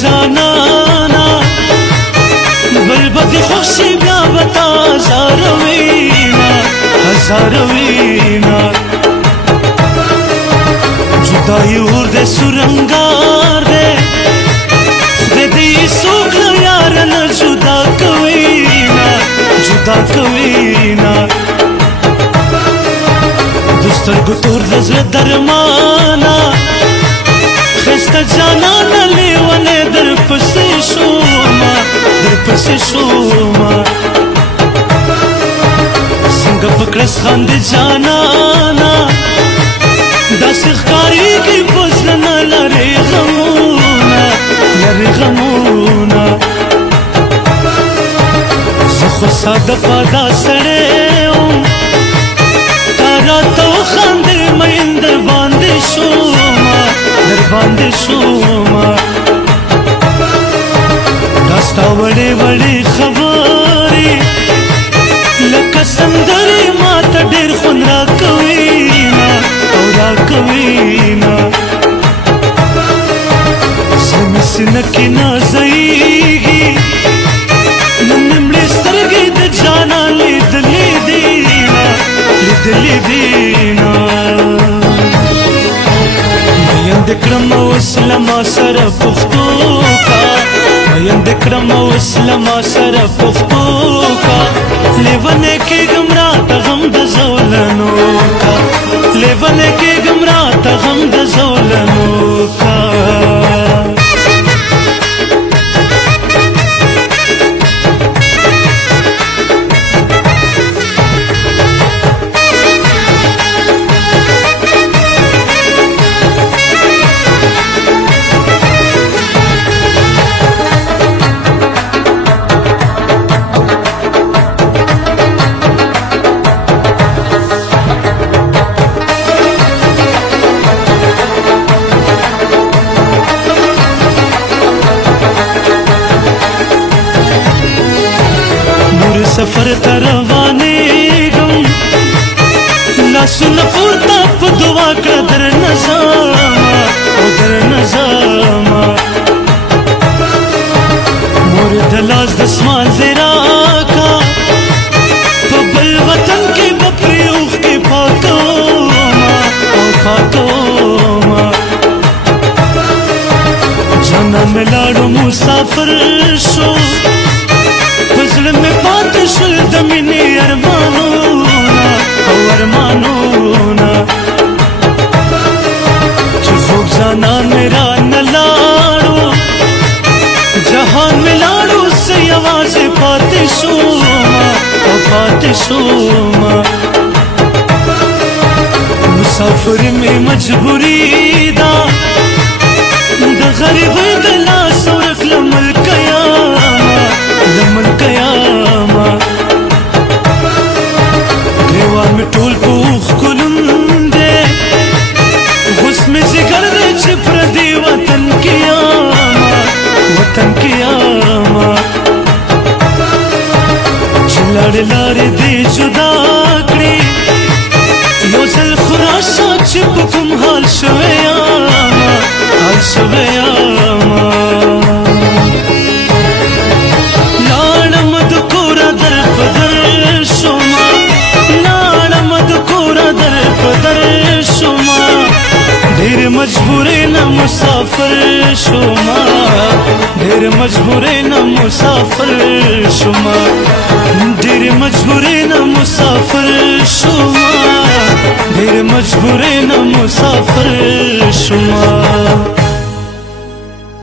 جانانا بل بدی خوشی بیا بتا هزاروینا هزاروینا جدائی اور دے سرنگار دے خدای دی سوکلا یارن جدا کوینا جدا کوینا دستر گتور دزر درمانا خسته جانانا لیوانے در پسی شوما در پسی شوما سنگ پکڑس خاند جانانا دا سخکاری کی پزلنا لرے غمونا لرے غمونا زخو ساده پادا سڑے تارا تو خاند مین در باندے شوما در باندے شوما داستا وڑے وڑے خبری لکه سندری ماتا ډیر خون را کوینا او را کوینا زمی سنکی نازئیگی نمڑی سترگی د جانا لیدلی دینا لیدلی دینا میند کرم اسلما سر پختو کا میند کرم اسلما سر پختو کا لیوانے کی گمرا غم د زولنو کا لیوانے کی گمرا غم د زولنو کا سفر تروانیگم لاسونه پورته په دعا کړه در نظاما او در نظاما مور د لاس دسمال دې راکا په بل وطن کې به پرې اوښکې پاکوما او پاکوما جانا مې لاړو مسافر شو فضل میں پات شل دمینی ارمانونا او ارمانونا چو خوب زانان میرا نلاڑو جہان میں لاڑو سے آواز پات شوما او پات شوما مسافر میں مجبوری دا دا غریب دلا سورک لملک لمن قیاما گریوان میں ٹول پوخ کلن دے غس میں زگر دے چپر دی وطن قیاما وطن قیاما چلڑ لارے دے جدا کری یو زل خراشا چپ کم حال شویاما حال شویاما ډېر مجبورې نه مسافر شوما ډېر مجبورې نه مسافر شوما ډېر مجبورې نه مسافر شوما ډېر مجبورې نه مسافر شوما